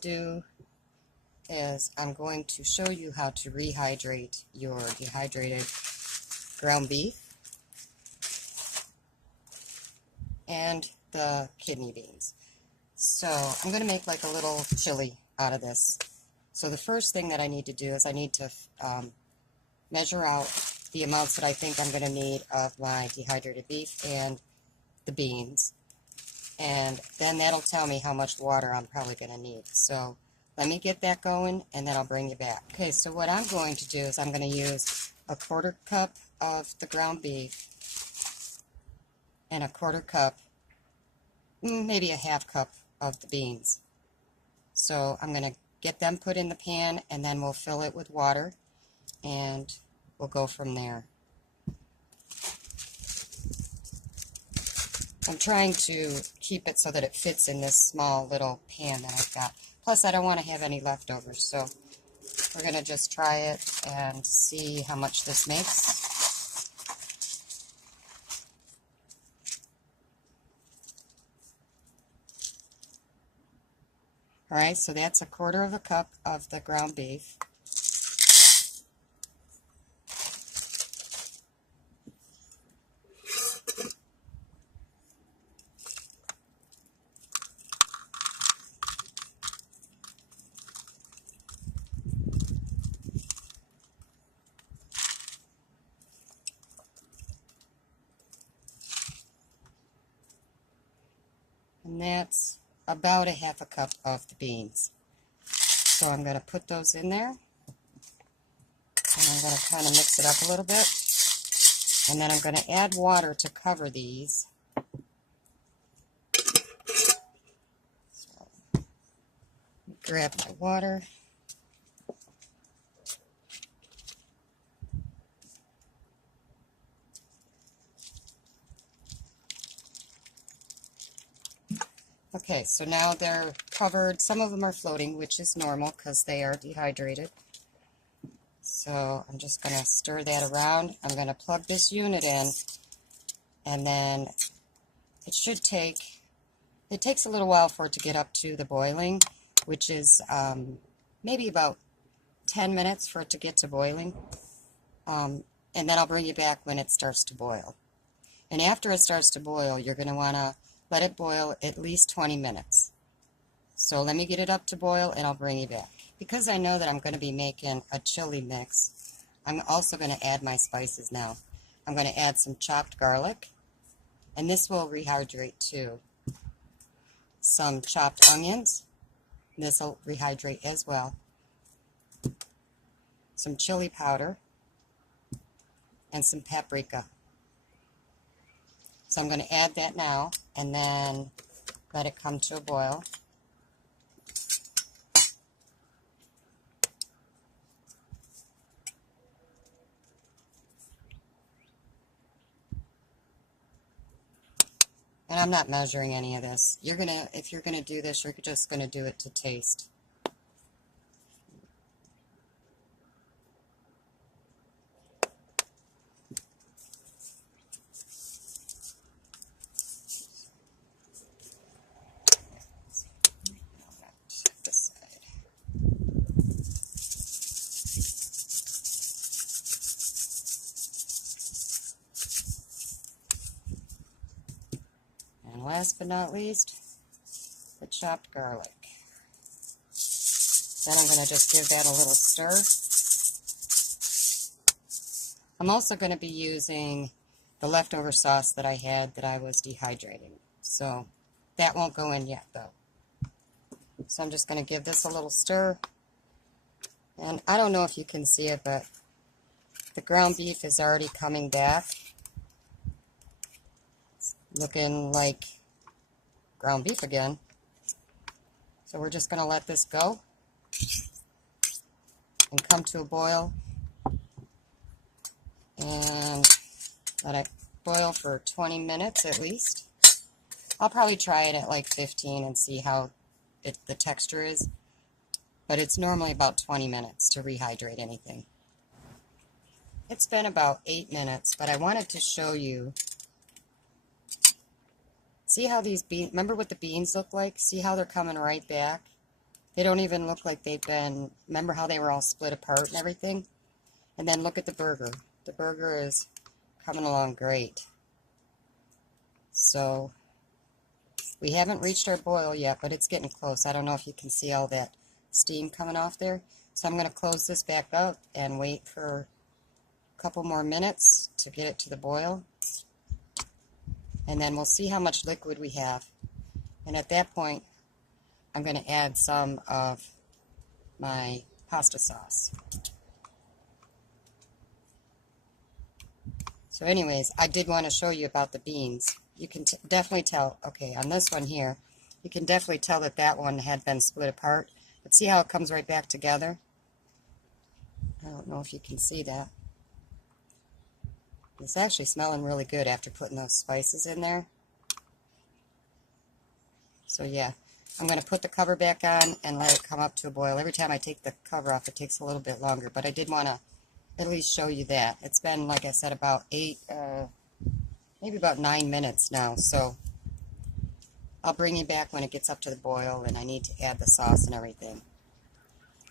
do is I'm going to show you how to rehydrate your dehydrated ground beef and the kidney beans. So I'm going to make like a little chili out of this. So the first thing that I need to do is I need to measure out the amounts that I think I'm going to need of my dehydrated beef and the beans. And then that'll tell me how much water I'm probably going to need. So let me get that going and then I'll bring you back. Okay, so what I'm going to do is I'm going to use a 1/4 cup of the ground beef and a 1/4 cup, maybe a 1/2 cup of the beans. So I'm going to get them put in the pan and then we'll fill it with water and we'll go from there. I'm trying to keep it so that it fits in this small little pan that I've got. Plus, I don't want to have any leftovers, so we're going to just try it and see how much this makes. Alright, so that's a 1/4 cup of the ground beef. And that's about a 1/2 cup of the beans. So I'm going to put those in there, and I'm going to kind of mix it up a little bit, and then I'm going to add water to cover these. So, grab my water. Okay, so now they're covered. Some of them are floating, which is normal because they are dehydrated. So I'm just going to stir that around. I'm going to plug this unit in, and then it should take, it takes a little while for it to get up to the boiling, which is maybe about 10 minutes for it to get to boiling. And then I'll bring you back when it starts to boil. And after it starts to boil, you're going to want to let it boil at least 20 minutes. So let me get it up to boil and I'll bring you back. Because I know that I'm going to be making a chili mix, I'm also going to add my spices now. I'm going to add some chopped garlic, and this will rehydrate too. Some chopped onions, this will rehydrate as well. Some chili powder, and some paprika. So I'm going to add that now and then let it come to a boil. And I'm not measuring any of this. If you're gonna do this, you're just gonna do it to taste. And last but not least, the chopped garlic. Then I'm going to just give that a little stir. I'm also going to be using the leftover sauce that I had that I was dehydrating. So that won't go in yet though. So I'm just going to give this a little stir. And I don't know if you can see it, but the ground beef is already coming back. It's looking like ground beef again. So we're just going to let this go and come to a boil and let it boil for 20 minutes at least. I'll probably try it at like 15 and see how the texture is, but it's normally about 20 minutes to rehydrate anything. It's been about 8 minutes, but I wanted to show you. See how these beans, remember what the beans look like? See how they're coming right back? They don't even look like they've been, remember how they were all split apart and everything? And then look at the burger. The burger is coming along great. So we haven't reached our boil yet, but it's getting close. I don't know if you can see all that steam coming off there. So I'm going to close this back up and wait for a couple more minutes to get it to the boil. And then we'll see how much liquid we have. And at that point, I'm going to add some of my pasta sauce. So anyways, I did want to show you about the beans. You can definitely tell, okay, on this one here, you can definitely tell that that one had been split apart. But see how it comes right back together? I don't know if you can see that. It's actually smelling really good after putting those spices in there. So yeah, I'm going to put the cover back on and let it come up to a boil. Every time I take the cover off, it takes a little bit longer, but I did want to at least show you that. It's been, like I said, about maybe about 9 minutes now, so I'll bring you back when it gets up to the boil and I need to add the sauce and everything.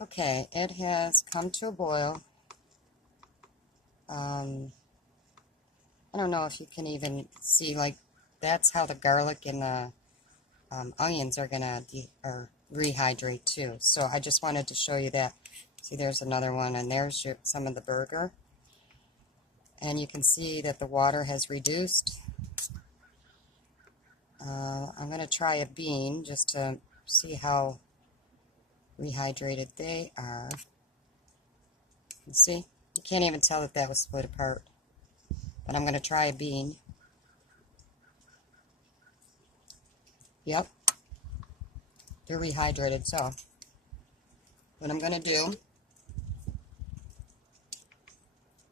Okay, it has come to a boil. I don't know if you can even see, like, that's how the garlic and the onions are going to rehydrate too. So I just wanted to show you that. See, there's another one, and there's some of the burger. And you can see that the water has reduced. I'm going to try a bean just to see how rehydrated they are. You see? You can't even tell that that was split apart. But I'm going to try a bean. Yep. They're rehydrated, so what I'm going to do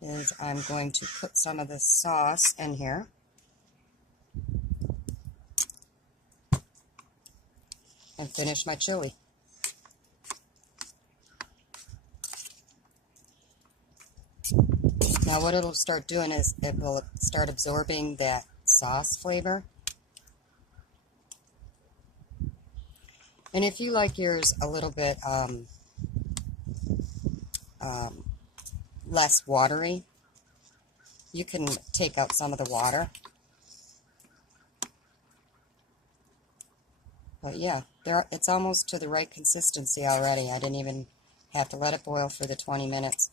is I'm going to put some of the sauce in here. And finish my chili. Now what it'll start doing is it will start absorbing that sauce flavor. And if you like yours a little bit less watery, you can take out some of the water. But yeah, it's almost to the right consistency already. I didn't even have to let it boil for the 20 minutes.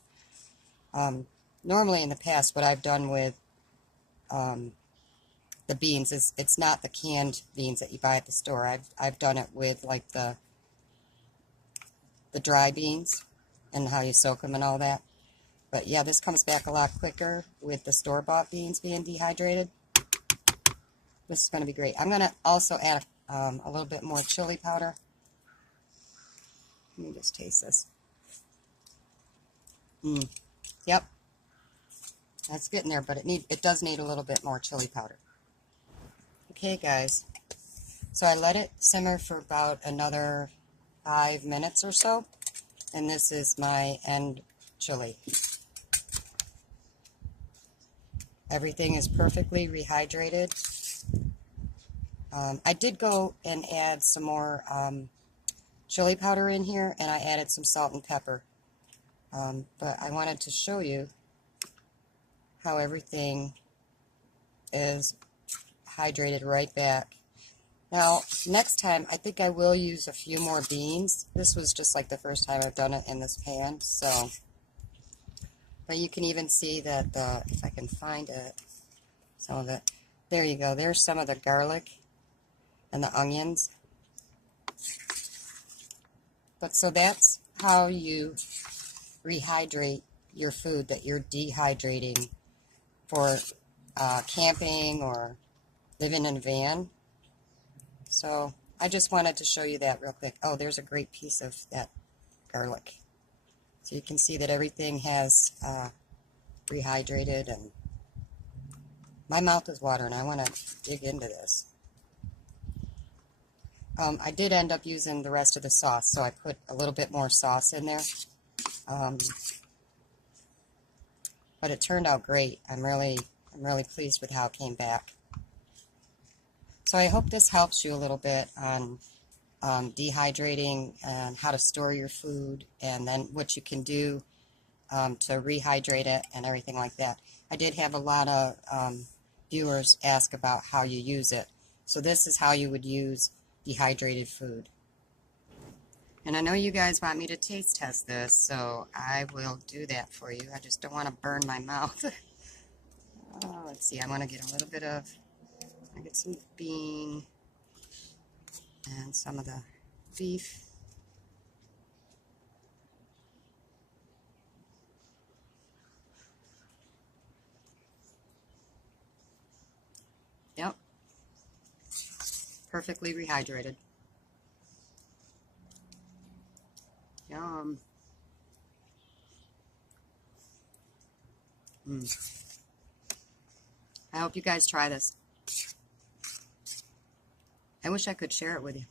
Normally in the past, what I've done with the beans is it's not the canned beans that you buy at the store. I've done it with like the dry beans and how you soak them and all that. But yeah, this comes back a lot quicker with the store-bought beans being dehydrated. This is going to be great. I'm going to also add a little bit more chili powder. Let me just taste this. Yep. That's getting there, but it does need a little bit more chili powder. Okay, guys. So I let it simmer for about another 5 minutes or so, and this is my end chili. Everything is perfectly rehydrated. I did go and add some more chili powder in here, and I added some salt and pepper. But I wanted to show you how everything is hydrated right back. Now, next time, I think I will use a few more beans. This was just like the first time I've done it in this pan, so. But you can even see that, if I can find it, some of it. There you go. There's some of the garlic and the onions. But so that's how you rehydrate your food that you're dehydrating for camping or living in a van. So I just wanted to show you that real quick. Oh, there's a great piece of that garlic. So you can see that everything has rehydrated, and my mouth is watering. I want to dig into this. I did end up using the rest of the sauce, so I put a little bit more sauce in there. But it turned out great. I'm really pleased with how it came back. So I hope this helps you a little bit on dehydrating and how to store your food, and then what you can do to rehydrate it and everything like that. I did have a lot of viewers ask about how you use it. So this is how you would use dehydrated food. And I know you guys want me to taste test this, so I will do that for you. I just don't want to burn my mouth. Let's see, I want to get a little bit of, I get some bean and some of the beef. Yep, perfectly rehydrated. Yum. I hope you guys try this. I wish I could share it with you.